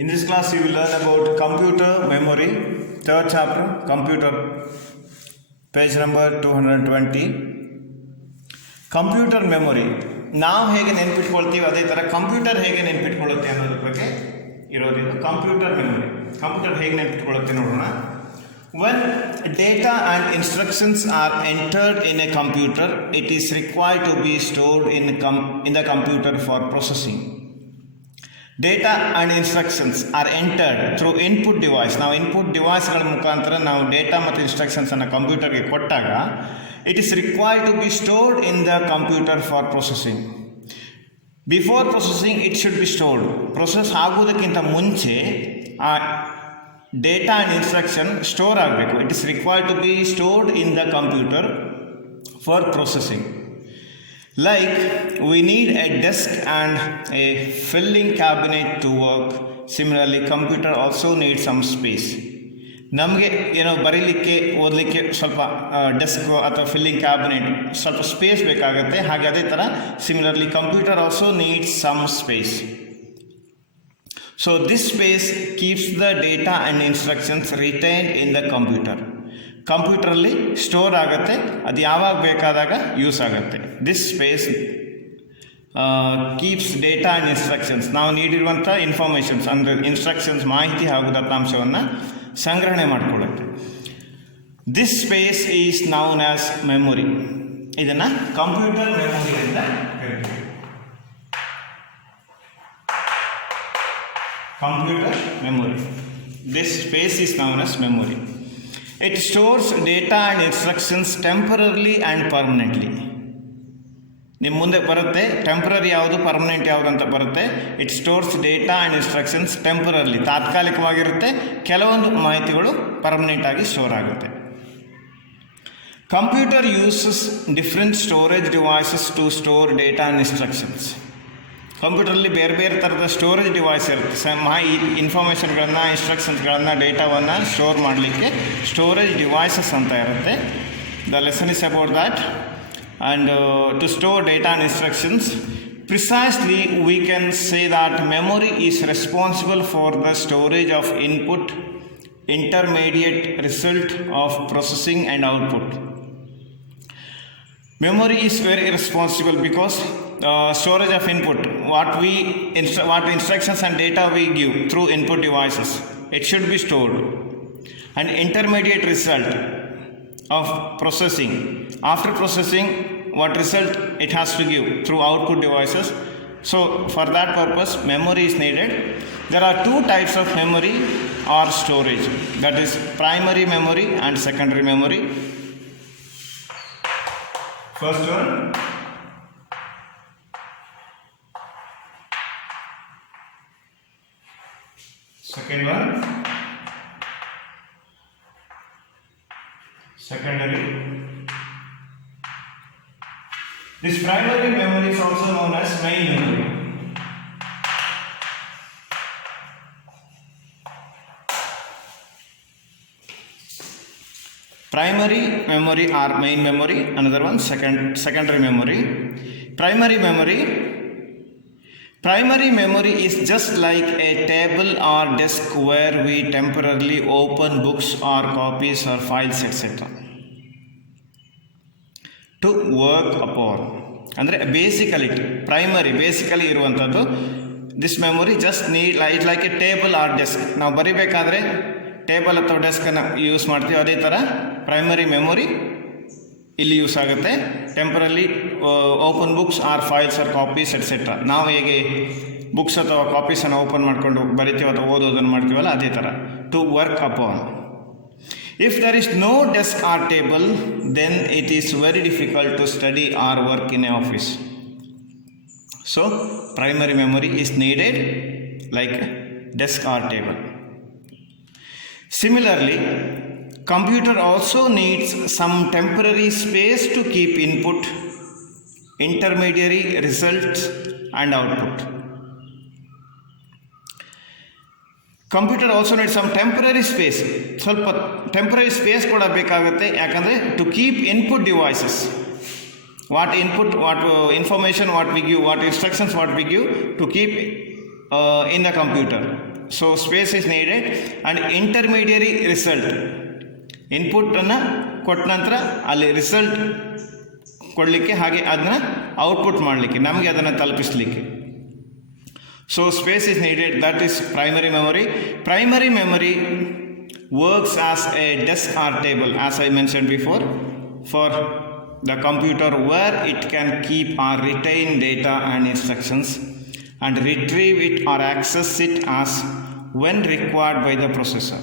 In this class, you will learn about computer memory, third chapter, computer, page number 220. Computer memory ನಾವು ಹೇಗೆ ನೆನಪಿಟ್ಕೊಳ್ತೀವಿ ಅದೇ ಥರ ಕಂಪ್ಯೂಟರ್ ಹೇಗೆ ನೆನಪಿಟ್ಕೊಳ್ಳುತ್ತೆ ಅನ್ನೋದ್ರ ಬಗ್ಗೆ ಇರೋದಿಲ್ಲ. ಕಂಪ್ಯೂಟರ್ ಮೆಮೊರಿ, ಕಂಪ್ಯೂಟರ್ ಹೇಗೆ ನೆನಪಿಟ್ಕೊಳ್ಳುತ್ತೆ ನೋಡೋಣ. When data and instructions are entered in a computer, it is required to be stored in the computer for processing. Data and instructions are entered through input device. ನಾವು ಇನ್ಪುಟ್ ಡಿವೈಸ್ಗಳ ಮುಖಾಂತರ ನಾವು ಡೇಟಾ ಮತ್ತು ಇನ್ಸ್ಟ್ರಕ್ಷನ್ಸನ್ನು ಕಂಪ್ಯೂಟರ್ಗೆ ಕೊಟ್ಟಾಗ it is required to be stored in the computer for processing. Before processing, it should be stored. Process ಆಗುವುದಕ್ಕಿಂತ ಮುಂಚೆ ಆ ಡೇಟಾ ಆ್ಯಂಡ್ ಇನ್ಸ್ಟ್ರಕ್ಷನ್ ಸ್ಟೋರ್ ಆಗಬೇಕು. It is required to be stored in the computer for processing. Like we need a desk and a filing cabinet to work. Similarly, computer also needs some space. ನಮಗೆ ಏನೋ ಬರೀಲಿಕ್ಕೆ ಓದಲಿಕ್ಕೆ ಸ್ವಲ್ಪ ಡೆಸ್ಕ್ ಅಥವಾ filling cabinet ಸ್ವಲ್ಪ ಸ್ಪೇಸ್ ಬೇಕಾಗುತ್ತೆ. ಹಾಗೆ ಅದೇ ಥರ similarly computer also needs some space. So this space keeps the data and instructions retained in the computer. ಕಂಪ್ಯೂಟರಲ್ಲಿ ಸ್ಟೋರ್ ಆಗುತ್ತೆ, ಅದು ಯಾವಾಗ ಬೇಕಾದಾಗ ಯೂಸ್ ಆಗುತ್ತೆ. This space keeps data and instructions, ನಾವು ನೀಡಿರುವಂಥ ಇನ್ಫಾರ್ಮೇಷನ್ಸ್ ಅಂದರೆ ಇನ್ಸ್ಟ್ರಕ್ಷನ್ಸ್, ಮಾಹಿತಿ ಹಾಗೂ ದತ್ತಾಂಶವನ್ನು ಸಂಗ್ರಹಣೆ ಮಾಡಿಕೊಳ್ಳುತ್ತೆ. This space is known as memory. ಇದನ್ನು ಕಂಪ್ಯೂಟರ್ ಮೆಮೊರಿ ಅಂತ ಕರೀತೀವಿ. Computer memory. This space is known as memory. It stores data and instructions temporarily and permanently. ನಿಮ್ಮ ಮುಂದೆ ಬರುತ್ತೆ ಟೆಂಪ್ರರಿ ಯಾವುದು, ಪರ್ಮನೆಂಟ್ ಯಾವುದು ಅಂತ ಬರುತ್ತೆ. It stores data and instructions temporarily, ತಾತ್ಕಾಲಿಕವಾಗಿರುತ್ತೆ. ಕೆಲವೊಂದು ಮಾಹಿತಿಗಳು ಪರ್ಮನೆಂಟ್ ಆಗಿ ಸ್ಟೋರ್ ಆಗುತ್ತೆ. Computer uses different storage devices to store data and instructions. ಕಂಪ್ಯೂಟರಲ್ಲಿ ಬೇರೆ ಬೇರೆ ಥರದ ಸ್ಟೋರೇಜ್ ಡಿವೈಸ್ ಇರುತ್ತೆ. ಇನ್ಫಾರ್ಮೇಷನ್ಗಳನ್ನು, ಇನ್ಸ್ಟ್ರಕ್ಷನ್ಸ್ಗಳನ್ನು, ಡೇಟಾವನ್ನು ಸ್ಟೋರ್ ಮಾಡಲಿಕ್ಕೆ ಸ್ಟೋರೇಜ್ ಡಿವೈಸಸ್ ಅಂತ ಇರುತ್ತೆ. The lesson is about that. And to store data and instructions precisely we can say that memory is responsible for the storage of input, intermediate, result of processing and output. Memory is very responsible because storage of input, what instructions and data we give through input devices, it should be stored. And intermediate result of processing, after processing, what result it has to give through output devices. So for that purpose, memory is needed. There are two types of memory or storage, that is primary memory and secondary memory. First one, second one, secondary. This primary memory is also known as main memory. Primary memory or main memory, another one secondary memory. Primary memory is just like a table or desk where we temporarily open books or copies or files etc. to work upon. ಅಂದರೆ basically ಇರುವಂಥದ್ದು this memory just like a table or desk. ನಾವು ಬರಿಬೇಕಾದ್ರೆ table ಅಥವಾ ಡೆಸ್ಕನ್ನು use ಮಾಡ್ತೀವಿ, ಅದೇ ಥರ primary memory ಇಲ್ಲಿ ಯೂಸ್ ಆಗುತ್ತೆ. Temporarily open books or files or copies etcetera. ನಾವು ಹೇಗೆ ಬುಕ್ಸ್ ಅಥವಾ ಕಾಪೀಸನ್ನು ಓಪನ್ ಮಾಡಿಕೊಂಡು ಬರಿತೀವಿ ಅಥವಾ ಓದೋದನ್ನು ಮಾಡ್ತೀವಲ್ಲ ಅದೇ ಥರ. To work upon. If there is no desk or table then it is very difficult to study or work in a office. So primary memory is needed like desk or table. Similarly, computer also needs some temporary space to keep input, intermediary, results and output. Computer also needs some temporary space. ಸ್ವಲ್ಪ temporary space ಕೂಡ ಬೇಕಾಗುತ್ತೆ. ಯಾಕಂದರೆ to keep input devices, what input, what information, what we give, what instructions, what we give to keep in the computer. So space is needed and intermediary result ಇನ್ಪುಟ್ಟನ್ನು ಕೊಟ್ಟ ನಂತರ ಅಲ್ಲಿ ರಿಸಲ್ಟ್ ಕೊಡಲಿಕ್ಕೆ ಹಾಗೆ ಅದನ್ನ ಔಟ್ಪುಟ್ ಮಾಡಲಿಕ್ಕೆ ನಮಗೆ ಅದನ್ನು ತಲುಪಿಸಲಿಕ್ಕೆ. So space is needed, that is primary memory. Primary memory works as a desk or table, as I mentioned before, for the computer, where it can keep or retain data and instructions and retrieve it or access it as when required by the processor.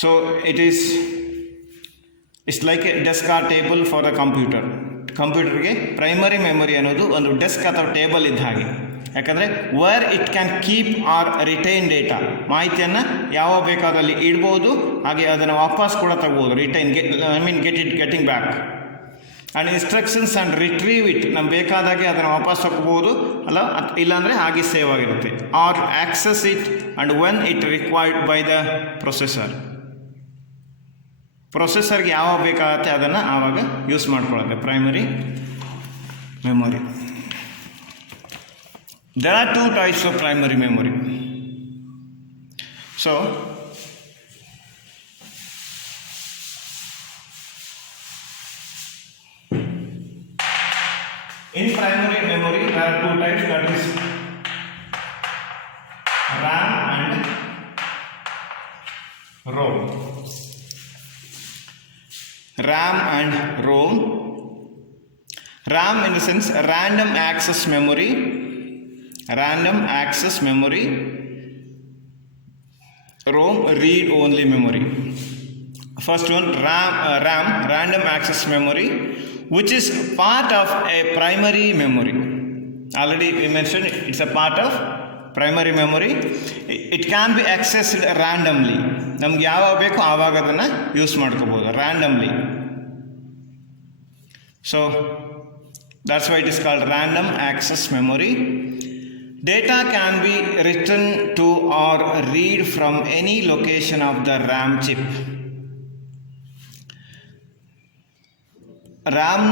So it's like a desk or table for the computer. ಕಂಪ್ಯೂಟರ್ಗೆ primary memory ಅನ್ನೋದು ಒಂದು desk ಅಥವಾ table ಇದ್ದ ಹಾಗೆ. ಯಾಕಂದರೆ where it can keep or retain data, ಮಾಹಿತಿಯನ್ನು ಯಾವಾಗ ಬೇಕಾದಲ್ಲಿ ಇಡ್ಬೋದು, ಹಾಗೆ ಅದನ್ನು ವಾಪಸ್ ಕೂಡ ತಗೋಬೋದು. Retain getting back and instructions and retrieve it, ನಮ್ಗೆ ಬೇಕಾದಾಗೆ ಅದನ್ನು ವಾಪಸ್ ತಗೋಬೋದು, ಅಲ್ಲ ಇಲ್ಲಾಂದರೆ ಹಾಗೆ ಸೇವ್ ಆಗಿರುತ್ತೆ. Or access it and when it required by the processor. ಪ್ರೊಸೆಸರ್ಗೆ ಯಾವಾಗ ಬೇಕಾಗುತ್ತೆ ಅದನ್ನು ಆವಾಗ ಯೂಸ್ ಮಾಡ್ಕೊಳ್ಳುತ್ತೆ primary memory. There are two types of primary memory. So, in primary memory there are two types, that is RAM and ROM. RAM and ROM. RAM in the sense random access memory. Random access memory. ROM, read only memory. First one, RAM, random access memory, which is part of a primary memory. Already we mentioned it's a part of primary memory. It can be accessed randomly. ನಮ್ಗೆ ಯಾವಾಗ ಬೇಕೋ ಆವಾಗ ಅದನ್ನು ಯೂಸ್ ಮಾಡ್ಕೋಬೋದು randomly. So that's why it is called random access memory. Data can be written to or read from any location of the RAM chip. RAM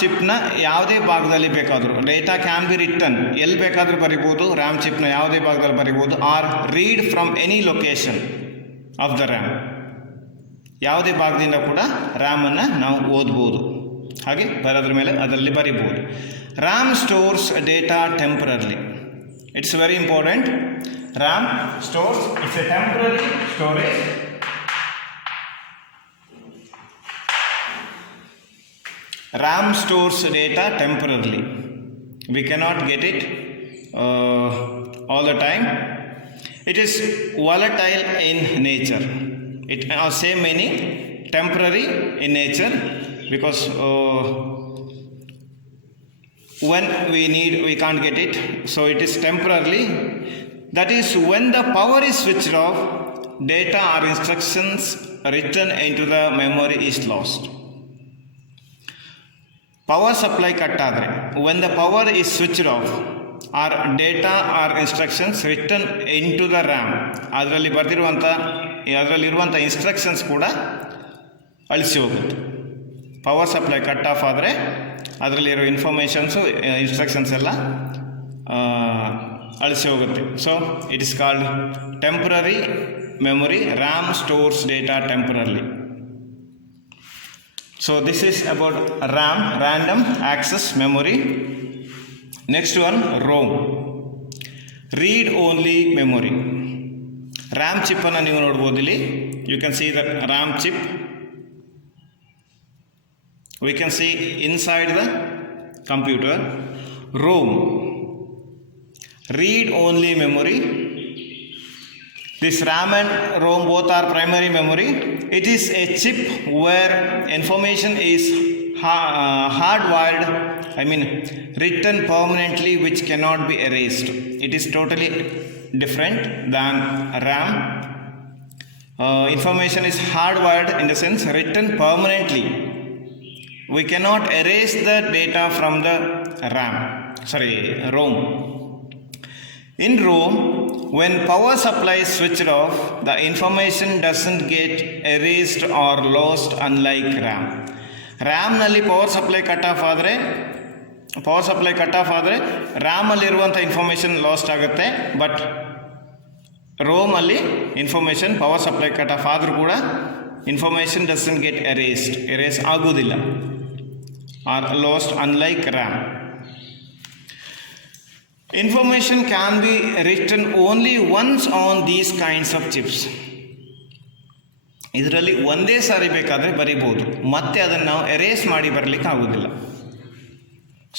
ಚಿಪ್ನ ಯಾವುದೇ ಭಾಗದಲ್ಲಿ ಬೇಕಾದರೂ ಡೇಟಾ ಕ್ಯಾನ್ ಬಿ ರಿಟನ್, ಎಲ್ಲಿ ಬೇಕಾದರೂ ಬರಿಬೋದು, RAM ಚಿಪ್ನ ಯಾವುದೇ ಭಾಗದಲ್ಲಿ ಬರಿಬೋದು. Or read from any location of the RAM, ಯಾವುದೇ ಭಾಗದಿಂದ ಕೂಡ ರ್ಯಾಮನ್ನು ನಾವು ಓದ್ಬೋದು, ಹಾಗೆ ಬರೋದ್ರ ಮೇಲೆ ಅದರಲ್ಲಿ ಬರಿಬೋದು. RAM stores data temporarily. It's very important. RAM stores, it's a temporary storage. RAM stores data temporarily. We cannot get it all the time. It is volatile in nature. It has same meaning, temporary in nature, because when we need, we can't get it, so it is temporarily. That is, when the power is switched off, data or instructions written into the memory is lost. Power supply cut ಆದರೆ, when the power is switched off, or data or instructions written into the RAM, ಅದರಲ್ಲಿರುವಂಥ instructions ಕೂಡ ಅಳಿಸಿ ಹೋಗುತ್ತೆ. Power supply cut off ಆದರೆ ಅದರಲ್ಲಿರೋ informations, instructions ಎಲ್ಲ ಅಳಿಸಿ ಹೋಗುತ್ತೆ. So it is called temporary memory. RAM stores data temporarily. So this is about RAM, random access memory. Next one ROM, read only memory. RAM ಚಿಪ್ಪನ್ನು ನೀವು ನೋಡ್ಬೋದು ಇಲ್ಲಿ. You can see the RAM chip. We can see inside the computer. ROM, read only memory. This RAM and ROM both are primary memory. It is a chip where information is hardwired, written permanently, which cannot be erased. It is totally different than RAM. Information is hardwired in the sense written permanently. We cannot erase the data from the ROM. In ROM, when power supply is switched off, the information doesn't get erased or lost, unlike RAM. RAM ನಲ್ಲಿ power supply cut off ಆದರೆ power supply cut off ಆದರೆ ರ್ಯಾಮಲ್ಲಿರುವಂಥ information lost ಆಗುತ್ತೆ, but ರೋಮಲ್ಲಿ information power supply cut off ಆದರೂ ಕೂಡ information doesn't get erase ಆಗೋದಿಲ್ಲ, or lost unlike RAM. Information can be written only once on these kinds of chips. ಇದರಲ್ಲಿ ಒಂದೇ ಸಾರಿ ಬೇಕಾದರೆ ಬರಿಬೋದು, ಮತ್ತೆ ಅದನ್ನು ನಾವು ಎರೇಸ್ ಮಾಡಿ ಬರಲಿಕ್ಕೆ ಆಗೋದಿಲ್ಲ.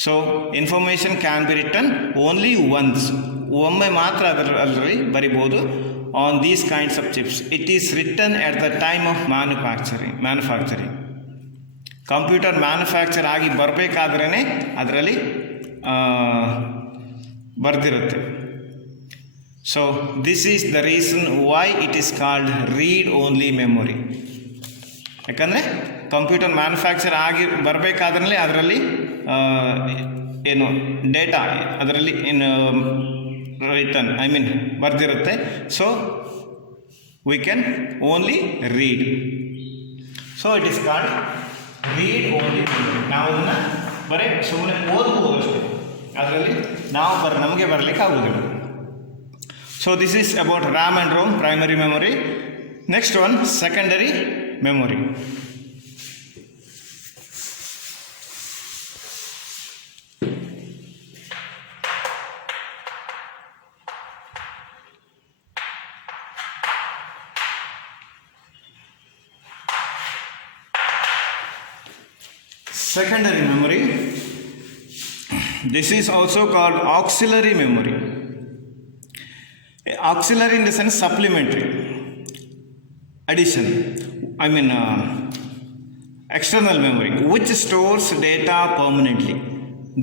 So information can be written only once, ಒಮ್ಮೆ ಮಾತ್ರ ಅದರಲ್ಲಿ ಬರಿಬೋದು. On these kinds of chips it is written at the time of manufacturing. Computer manufacture ಆಗಿ ಬರಬೇಕಾದ್ರೇ ಅದರಲ್ಲಿ ಬರ್ದಿರುತ್ತೆ. So this is the reason why it is called read only memory. ಯಾಕಂದರೆ computer manufacture ಆಗಿ ಬರಬೇಕಾದ್ರೇ ಅದರಲ್ಲಿ ಏನು ಡೇಟಾ ಅದರಲ್ಲಿ ರಿಟರ್ನ್ ಬರ್ದಿರುತ್ತೆ. So we can only read. So it is called read only memory. ನಾವು ಅದನ್ನು ಬರೀ ಸುಮ್ಮನೆ ಓದ್ಬೋದು ಅಷ್ಟೇ, ಅದರಲ್ಲಿ ನಮಗೆ ಬರಲಿಕ್ಕೆ ಆಗೋದಿಲ್ಲ. So this is about RAM and ROM, primary memory. Next one secondary memory. Secondary memory. This is also called auxiliary memory. Auxiliary in the sense supplementary, addition. External memory, which stores data permanently.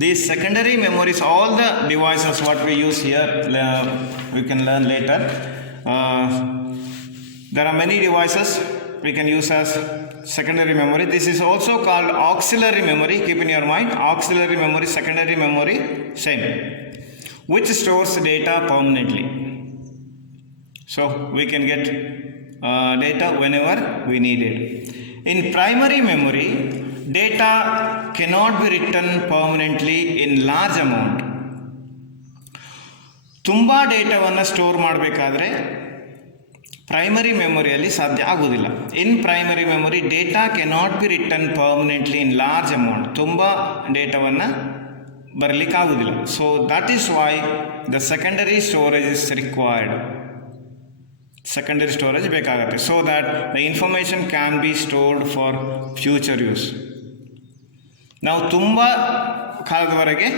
These secondary memories, all the devices what we use here, we can learn later. There are many devices we can use as secondary memory. This is also called auxiliary memory. Keep in your mind, auxiliary memory, secondary memory, same, which stores data permanently. So we can get data whenever we need it. In primary memory, data cannot be written permanently in large amount. ತುಂಬ ಡೇಟಾವನ್ನು ಸ್ಟೋರ್ ಮಾಡಬೇಕಾದ್ರೆ ಪ್ರೈಮರಿ ಮೆಮೊರಿಯಲ್ಲಿ ಸಾಧ್ಯ ಆಗೋದಿಲ್ಲ. In primary memory data cannot be written permanently in large amount. ತುಂಬ ಡೇಟಾವನ್ನು ಬರಲಿಕ್ಕಾಗೋದಿಲ್ಲ. So that is why the secondary storage is required. Secondary storage ಬೇಕಾಗುತ್ತೆ, so that the information can be stored for future use. ನಾವು ತುಂಬ ಕಾಲದವರೆಗೆ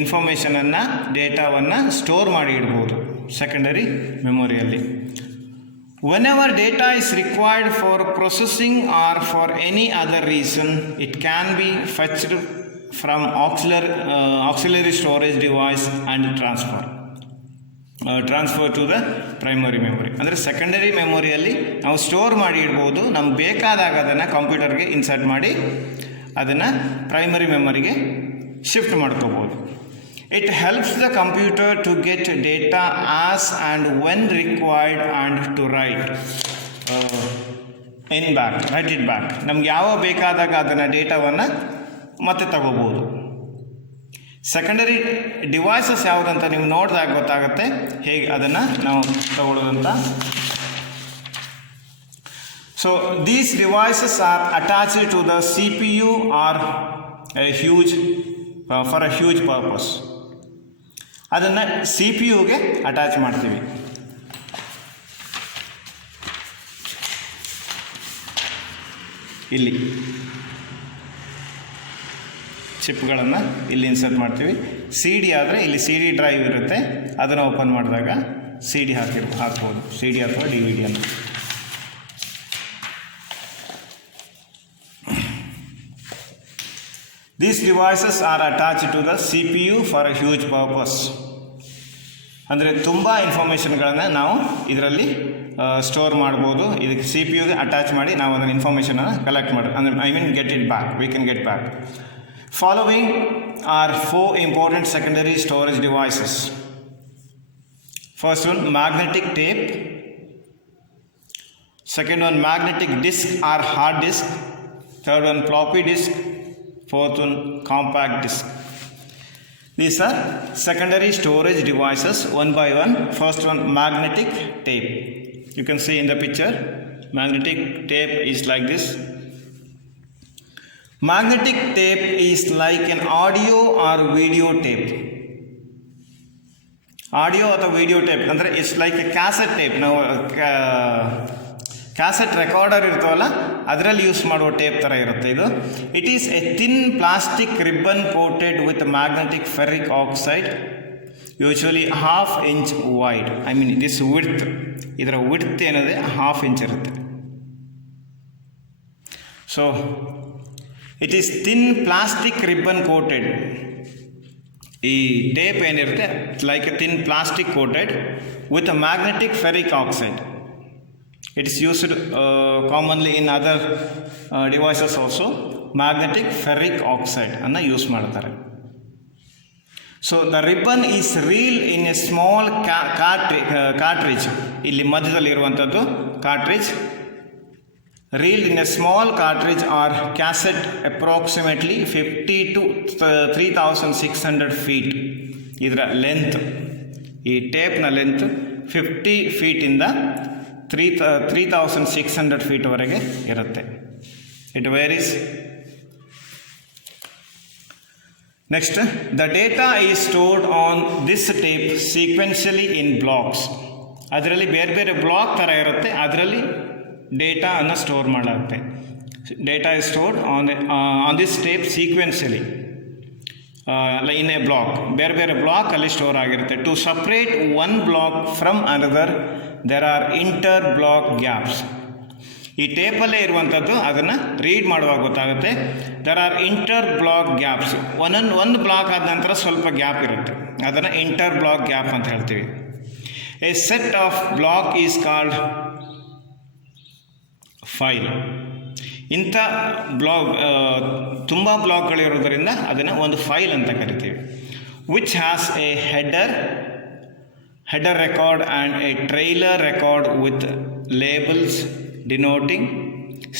ಇನ್ಫಾರ್ಮೇಷನನ್ನು ಡೇಟಾವನ್ನು store ಮಾಡಿ ಇಡ್ಬೋದು ಸೆಕೆಂಡರಿ ಮೆಮೊರಿಯಲ್ಲಿ. Whenever data is required for processing or for any other reason, it can be fetched from auxiliary storage device and transfer to the primary memory. ಅಂದರೆ ಸೆಕೆಂಡರಿ ಮೆಮೊರಿಯಲ್ಲಿ ನಾವು ಸ್ಟೋರ್ ಮಾಡಿ ಇಡ್ಬೋದು, ನಮ್ಗೆ ಬೇಕಾದಾಗ ಅದನ್ನು ಕಂಪ್ಯೂಟರ್ಗೆ ಇನ್ಸರ್ಟ್ ಮಾಡಿ ಅದನ್ನು ಪ್ರೈಮರಿ ಮೆಮೊರಿಗೆ ಶಿಫ್ಟ್ ಮಾಡ್ಕೋಬೋದು. It helps the computer to get data as and when required and to write it back. ನಮ್ಗೆ ಯಾವಾಗ ಬೇಕಾದಾಗ ಅದನ್ನು ಡೇಟಾವನ್ನು ಮತ್ತೆ ತಗೋಬೋದು. ಸೆಕೆಂಡರಿ ಡಿವೈಸಸ್ ಯಾವುದಂತ ನೀವು ನೋಡಿದಾಗ ಗೊತ್ತಾಗುತ್ತೆ ಹೇಗೆ ಅದನ್ನು ನಾವು ತಗೊಳ್ಳೋದಂತ. So these devices are attached to the CPU or for a huge purpose. ಅದನ್ನು CPU-ಗೆ ಅಟ್ಯಾಚ್ ಮಾಡ್ತೀವಿ. ಇಲ್ಲಿ ಚಿಪ್ಗಳನ್ನು ಇಲ್ಲಿ ಇನ್ಸರ್ಟ್ ಮಾಡ್ತೀವಿ. CD ಆದರೆ ಇಲ್ಲಿ CD ಡ್ರೈವ್ ಇರುತ್ತೆ, ಅದನ್ನು ಓಪನ್ ಮಾಡಿದಾಗ CD ಹಾಕ್ಬೋದು, CD ಅಥವಾ DVD ಅನ್ನು. These devices are attached to the CPU for a huge purpose. ಅಂದರೆ ತುಂಬ ಇನ್ಫಾರ್ಮೇಷನ್ಗಳನ್ನು ನಾವು ಇದರಲ್ಲಿ ಸ್ಟೋರ್ ಮಾಡ್ಬೋದು. ಇದಕ್ಕೆ CPU-ಗೆ ಅಟ್ಯಾಚ್ ಮಾಡಿ ನಾವು ಅದನ್ನು ಇನ್ಫಾರ್ಮೇಷನನ್ನು ಕಲೆಕ್ಟ್ ಮಾಡಿ get it back, we can get back. Following are 4 important secondary storage devices. First one, magnetic tape. Second one, magnetic disk or hard disk. Third one, floppy disk. Fourth one, compact disk. These are secondary storage devices one by one. First one, magnetic tape. You can see in the picture, magnetic tape is like this. Magnetic tape is like an audio or video tape. Audio or video tape ಅಂದರೆ it's like a cassette tape. ನಾವು cassette recorder ಇರ್ತವಲ್ಲ ಅದರಲ್ಲಿ use ಮಾಡುವ tape ಥರ ಇರುತ್ತೆ ಇದು. It is a thin plastic ribbon coated with magnetic ferric oxide, usually 1/2 inch wide. I mean this width, ಇದರ width ಏನಿದೆ 1/2 inch ಇರುತ್ತೆ. So it is thin plastic ribbon coated. ಈ ಟೇಪ್ ಏನಿರುತ್ತೆ like a thin plastic coated with a magnetic ferric oxide. It is used commonly in other devices also. Magnetic ferric oxide ಅನ್ನು use ಮಾಡ್ತಾರೆ. So the ribbon is reel in a small cartridge. ಇಲ್ಲಿ ಮಧ್ಯದಲ್ಲಿರುವಂಥದ್ದು cartridge. Reeled in a small cartridge or cassette approximately 50 to 3600 feet. ಇದರ length, ಈ ಟೇಪ್ನ length 50 feet-ಇಂದ 3600 feet ವರೆಗೆ ಇರುತ್ತೆ. It varies. Next, the data is stored on this tape sequentially in blocks. ಅದರಲ್ಲಿ ಬೇರೆ ಬೇರೆ ಬ್ಲಾಕ್ ಥರ ಇರುತ್ತೆ, ಅದರಲ್ಲಿ ಡೇಟಾ ಅನ್ನು ಸ್ಟೋರ್ ಮಾಡಾಗುತ್ತೆ. Data is stored on this tape sequentially in a block. ಬೇರೆ ಬೇರೆ ಬ್ಲಾಕಲ್ಲಿ ಸ್ಟೋರ್ ಆಗಿರುತ್ತೆ. To separate one block from another there are inter block gaps. ಈ ಟೇಪಲ್ಲೇ ಇರುವಂಥದ್ದು ಅದನ್ನು ರೀಡ್ ಮಾಡುವಾಗ ಗೊತ್ತಾಗುತ್ತೆ. There are inter block gaps. ಒಂದು ಬ್ಲಾಕ್ ಆದ ನಂತರ ಸ್ವಲ್ಪ ಗ್ಯಾಪ್ ಇರುತ್ತೆ, ಅದನ್ನು ಇಂಟರ್ ಬ್ಲಾಕ್ ಗ್ಯಾಪ್ ಅಂತ ಹೇಳ್ತೀವಿ. A set of block is called file. ಇಂಥ ತುಂಬ ಬ್ಲಾಕ್ಗಳಿರೋದರಿಂದ ಅದನ್ನು ಒಂದು ಫೈಲ್ ಅಂತ ಕರಿತೀವಿ. Which has a header record and a trailer record with labels denoting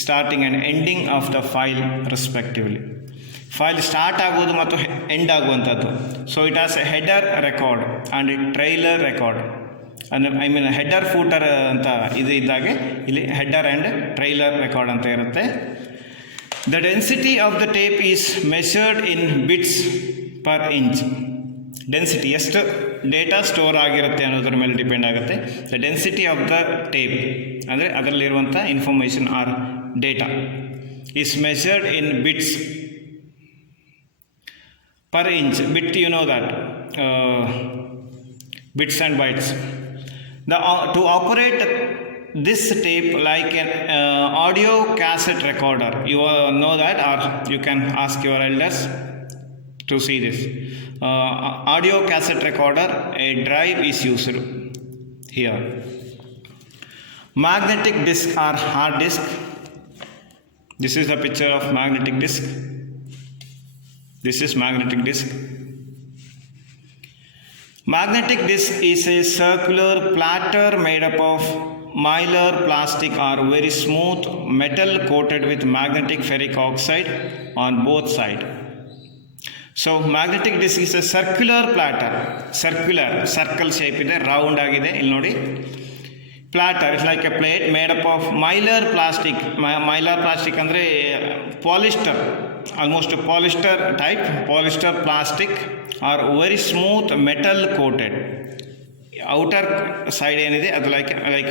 starting and ending of the file respectively. File start ಆಗೋದು ಮತ್ತು ಎಂಡ್ ಆಗುವಂಥದ್ದು. So it has A header record and A trailer record. ಅಂದರೆ I mean header footer ಅಂತ ಇದು ಇದ್ದಾಗೆ ಇಲ್ಲಿ header and trailer record ಅಂತ ಇರುತ್ತೆ. The density of the tape is measured in bits per inch. Density, ಎಷ್ಟು ಡೇಟಾ ಸ್ಟೋರ್ ಆಗಿರುತ್ತೆ ಅನ್ನೋದ್ರ ಮೇಲೆ ಡಿಪೆಂಡ್ ಆಗುತ್ತೆ. The density of the tape ಅಂದರೆ ಅದರಲ್ಲಿರುವಂಥ information or data is measured in bits per inch. Bit, you know that, bits and bytes. To operate this tape like an audio cassette recorder, you know that, or you can ask your elders to see this. Audio cassette recorder, a drive is used here. Magnetic disk or hard disk. This is the picture of magnetic disk. This is magnetic disk. Magnetic disk is a circular platter made up of mylar plastic or very smooth metal coated with magnetic ferric oxide on both sides. So magnetic disk is a circular platter. Circle shape ide, round agide. Illi nodi, platter is like a plate made up of mylar plastic. Mylar plastic andre polyester, almost polyester type, polyester plastic or very smooth metal coated. Outer side ಏನಿದೆ ಅದು like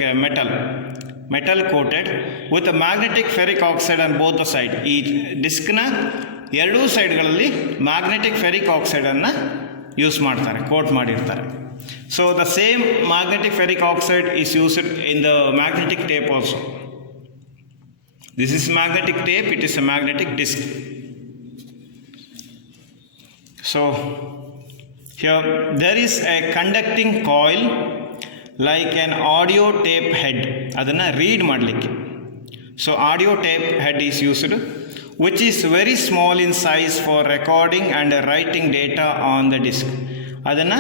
metal coated with a magnetic ferric oxide on both the side. ಈ ಡಿಸ್ಕ್ನ ಎರಡೂ ಸೈಡ್ಗಳಲ್ಲಿ magnetic ferric ಆಕ್ಸೈಡನ್ನು ಯೂಸ್ ಮಾಡ್ತಾರೆ, ಕೋಟ್ ಮಾಡಿರ್ತಾರೆ. So the same magnetic ferric oxide is used in the magnetic tape also. This is magnetic tape, it is a magnetic disk. So here there is a conducting coil like an audio tape head, ಅದನ್ನು read ಮಾಡಲಿಕ್ಕೆ. So audio tape head is used, which is very small in size for recording and writing data on the disk. ಅದನ್ನು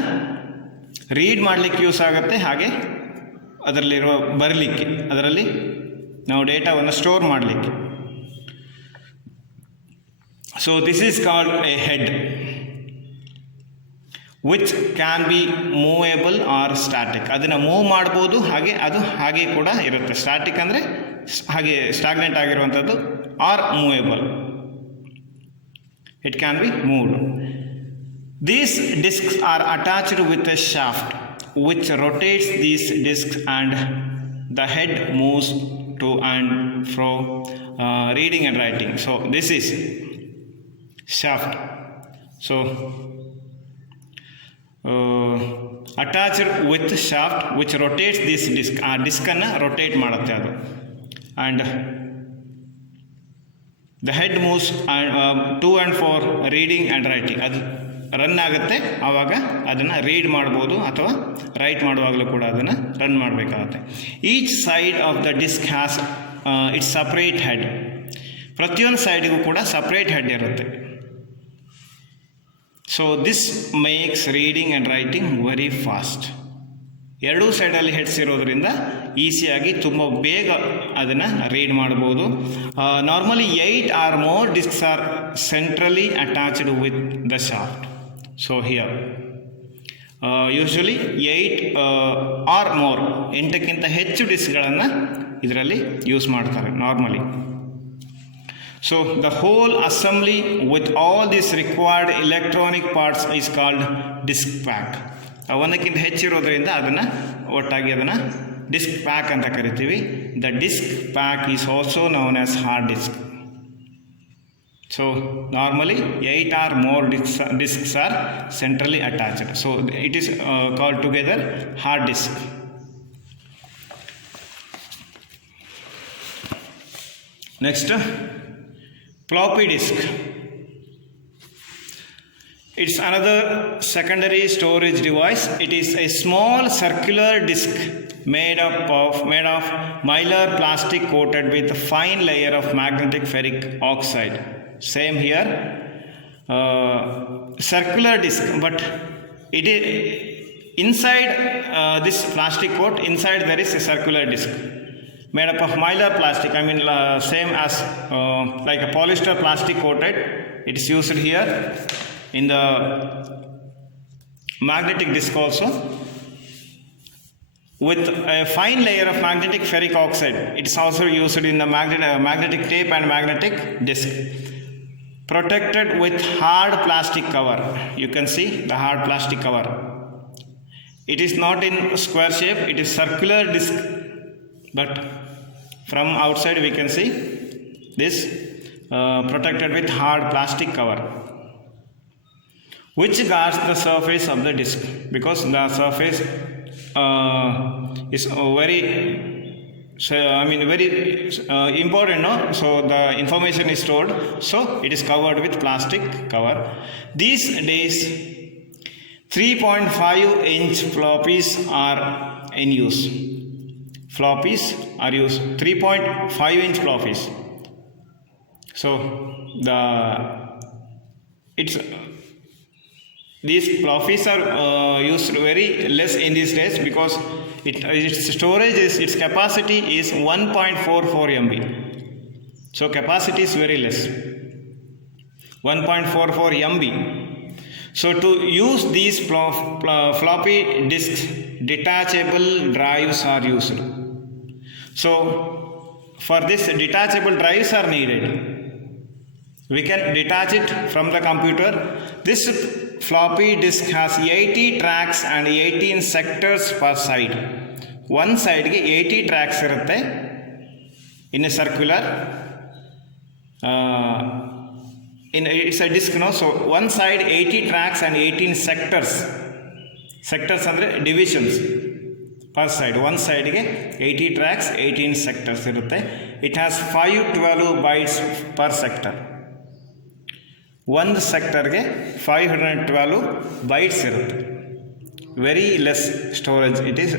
read ಮಾಡಲಿಕ್ಕೆ use ಆಗುತ್ತೆ, ಹಾಗೆ ಅದರಲ್ಲಿರುವ ಬರಲಿಕ್ಕೆ, ಅದರಲ್ಲಿ ನಾವು ಡೇಟಾವನ್ನು ಸ್ಟೋರ್ ಮಾಡಲಿಕ್ಕೆ. So this is called a head. Which can be movable or static. ಅದನ್ನು ಮೂವ್ ಮಾಡ್ಬೋದು, ಹಾಗೆ ಅದು ಹಾಗೆ ಕೂಡ ಇರುತ್ತೆ. ಸ್ಟ್ಯಾಟಿಕ್ ಅಂದರೆ ಹಾಗೆ ಸ್ಟಾಗ್ನೆಂಟ್ ಆಗಿರುವಂಥದ್ದು, or movable, it can be moved. These disks are attached with a shaft which rotates these disks and the head moves to and fro reading and writing. So this is shaft. So attached with shaft which rotates this disk. ಆ ಡಿಸ್ಕನ್ನು ರೊಟೇಟ್ ಮಾಡುತ್ತೆ ಅದು. And the head moves to and for reading and writing. ಅದು ರನ್ ಆಗುತ್ತೆ, ಆವಾಗ ಅದನ್ನು ರೀಡ್ ಮಾಡ್ಬೋದು ಅಥವಾ ರೈಟ್ ಮಾಡುವಾಗಲೂ ಕೂಡ ಅದನ್ನು ರನ್ ಮಾಡಬೇಕಾಗುತ್ತೆ. Each side of the disk has its separate head. ಪ್ರತಿಯೊಂದು ಸೈಡಿಗೂ ಕೂಡ ಸಪ್ರೇಟ್ ಹೆಡ್ ಇರುತ್ತೆ. So this makes reading and writing very fast. ಎರಡೂ ಸೈಡಲ್ಲಿ ಹೆಡ್ಸ್ ಇರೋದ್ರಿಂದ ಈಸಿಯಾಗಿ ತುಂಬ ಬೇಗ ಅದನ್ನು ರೀಡ್ ಮಾಡ್ಬೋದು. ನಾರ್ಮಲಿ 8 or more disks are centrally attached with the shaft. So here usually 8 or more, 8ಕ್ಕಿಂತ ಹೆಚ್ಚು ಡಿಸ್ಕ್ಗಳನ್ನು ಇದರಲ್ಲಿ ಯೂಸ್ ಮಾಡ್ತಾರೆ normally. So the whole assembly with all these required electronic parts is called disk pack. ಒಂದಕ್ಕಿಂತ ಹೆಚ್ಚಿರೋದ್ರಿಂದ ಅದನ್ನು ಒಟ್ಟಾಗಿ ಅದನ್ನು ಡಿಸ್ಕ್ ಪ್ಯಾಕ್ ಅಂತ ಕರಿತೀವಿ. The disk pack is also known as hard disk. So normally 8 or more disks are centrally attached. So it is called together hard disk. Next, floppy disk. It's another secondary storage device. It is a small circular disk made of mylar plastic coated with a fine layer of magnetic ferric oxide. Same here, circular disk, but it is inside this plastic coat. Inside there is a circular disk made up of mylar plastic. I mean same as like a polyester plastic coated. It is used here in the magnetic disk also, with a fine layer of magnetic ferric oxide. It is also used in the magnetic tape and magnetic disk, protected with hard plastic cover. You can see the hard plastic cover. It is not in square shape, it is circular disk, but from outside we can see this protected with hard plastic cover, which guards the surface of the disk, because the surface is very important, no? So the information is stored, so it is covered with plastic cover. These days 3.5-inch floppies are in use. Floppies are used, 3.5-inch floppies. So these floppies are used very less in these days, because its capacity is 1.44 MB. So capacity is very less, 1.44 MB. So to use these floppy disks, detachable drives are used. So for this, detachable drives are needed. We can detach it from the computer. This floppy disk has 80 tracks and 18 sectors per side. One side ge 80 tracks irutte in a circular it's a disk, no? So one side 80 tracks and 18 sectors andre divisions per side. One side ge 80 tracks, 18 sectors irutte. It has 512 bytes per sector. ಒಂದು ಸೆಕ್ಟರ್ಗೆ 512 bytes ಇರುತ್ತೆ. Very less storage it is.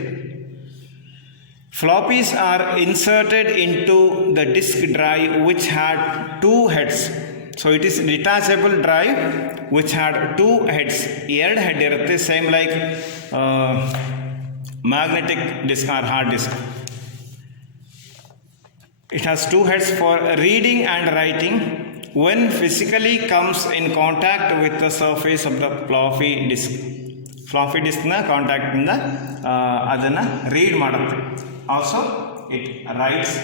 Floppies are inserted in to the disk drive which had 2 heads. So it is detachable drive which had 2 heads. 2 head ಇರುತ್ತೆ, same like magnetic disk or hard disk. It has 2 heads for reading and writing. When physically comes in contact with the surface of the floppy disk, floppy ಡಿಸ್ಕ್ನ ಕಾಂಟ್ಯಾಕ್ಟಿಂದ ಅದನ್ನು read ಮಾಡುತ್ತೆ. Also it writes.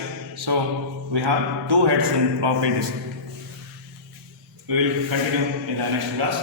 So we have 2 heads in floppy disk. We will continue in the next class.